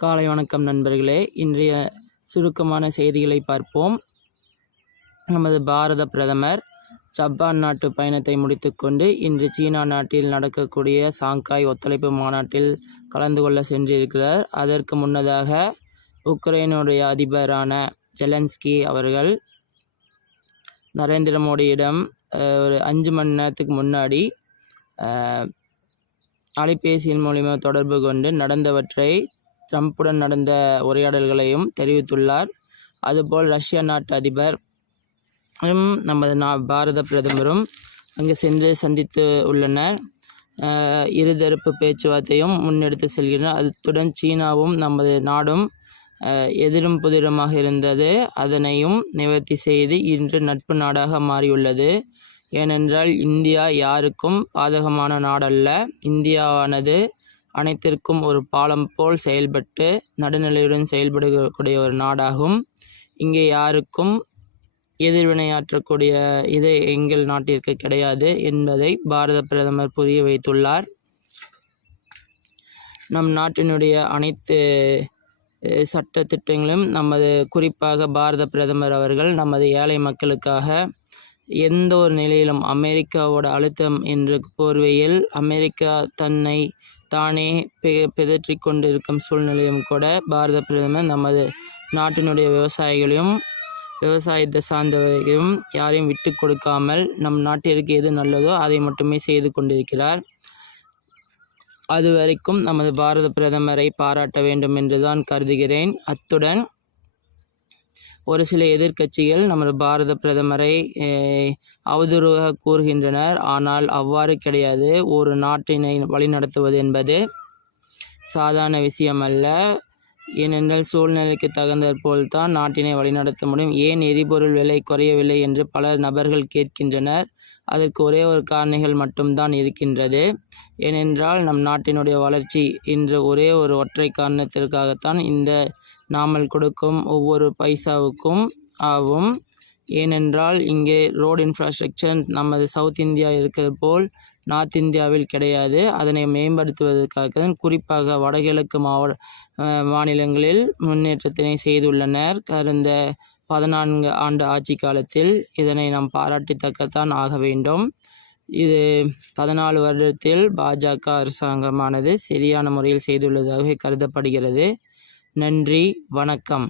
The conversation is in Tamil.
காலை வணக்கம் நண்பர்களே. இன்றைய சுருக்கமான செய்திகளை பார்ப்போம். நமது பாரத பிரதமர் ஜப்பான் நாட்டு பயணத்தை முடித்துக்கொண்டு இன்று சீனா நாட்டில் நடக்கக்கூடிய சாங்காய் ஒத்துழைப்பு மாநாட்டில் கலந்து கொள்ள சென்றிருக்கிறார். அதற்கு முன்னதாக உக்ரைனுடைய அதிபரான ஜெலன்ஸ்கி அவர்கள் நரேந்திர மோடியிடம் ஒரு அஞ்சு மணி நேரத்துக்கு முன்னாடி அலைபேசியின் மூலிமா தொடர்பு கொண்டு நடந்தவற்றை ட்ரம்ப்புடன் நடந்த உரையாடல்களையும் தெரிவித்துள்ளார். அதுபோல் ரஷ்ய நாட்டு அதிபர் நமது நா பாரத பிரதமரும் அங்கு சென்று சந்தித்து உள்ளனர். இருதரப்பு பேச்சுவார்த்தையும் முன்னெடுத்து செல்கின்றனர். அத்துடன் சீனாவும் நமது நாடும் எதிரும் புதிருமாக இருந்தது. அதனையும் நிவர்த்தி செய்து இன்று நட்பு நாடாக மாறியுள்ளது. ஏனென்றால் இந்தியா யாருக்கும் பாதகமான நாடல்ல. இந்தியாவானது அனைத்திற்கும் ஒரு பாலம் போல் செயல்பட்டு நடுநிலையுடன் செயல்படக்கூடிய ஒரு நாடாகும். இங்கே யாருக்கும் எதிர்வினையாற்றக்கூடிய இது எங்கள் நாட்டிற்கு கிடையாது என்பதை பாரத பிரதமர் புரிய வைத்துள்ளார். நம் நாட்டினுடைய அனைத்து சட்டத்திட்டங்களும் சட்ட திட்டங்களும் நமது குறிப்பாக பாரத பிரதமர் அவர்கள் நமது ஏழை மக்களுக்காக எந்த ஒரு நிலையிலும் அமெரிக்காவோட அழுத்தம் என்ற போர்வையில் அமெரிக்கா தன்னை தானே பெ பெதற்றி கொண்டிருக்கும் சூழ்நிலையும் கூட பாரத பிரதமர் நமது நாட்டினுடைய விவசாயிகளையும் விவசாயத்தை சார்ந்தவர்களையும் யாரையும் விட்டு கொடுக்காமல் நம் நாட்டிற்கு எது நல்லதோ அதை மட்டுமே செய்து கொண்டிருக்கிறார். அது வரைக்கும் நமது பாரத பிரதமரை பாராட்ட வேண்டும் என்று தான் கருதுகிறேன். அத்துடன் ஒரு சில எதிர்க்கட்சிகள் நமது பாரத பிரதமரை அவதூறாக கூறுகின்றனர். ஆனால் அவ்வாறு கிடையாது. ஒரு நாட்டினை வழிநடத்துவது என்பது சாதாரண விஷயம் அல்ல ஏனென்றால் சூழ்நிலைக்கு தகுந்தற்போல் தான் நாட்டினை வழிநடத்த முடியும். ஏன் எரிபொருள் விலை குறையவில்லை என்று பல நபர்கள் கேட்கின்றனர். அதற்கு ஒரே ஒரு காரணிகள் மட்டும்தான் இருக்கின்றது. ஏனென்றால் நம் நாட்டினுடைய வளர்ச்சி இன்று ஒரே ஒரு ஒற்றை காரணத்திற்காகத்தான் இந்த நாமல் கொடுக்கும் ஒவ்வொரு பைசாவுக்கும் ஆகும். ஏனென்றால் இங்கே ரோடு இன்ஃப்ராஸ்ட்ரக்சர் நமது சவுத் இந்தியா இருக்கிறது போல் நார்த் இந்தியாவில் கிடையாது. அதனை மேம்படுத்துவதற்காக தான் குறிப்பாக வடகிழக்கு மாவட்ட மாநிலங்களில் முன்னேற்றத்தினை செய்துள்ளனர். கடந்த பதினான்கு ஆண்டு ஆட்சி காலத்தில் இதனை நாம் பாராட்டித்தக்கத்தான் ஆக வேண்டும். இது பதினாலு வருடத்தில் பாஜக அரசாங்கமானது சரியான முறையில் செய்துள்ளதாக கருதப்படுகிறது. நன்றி வணக்கம்.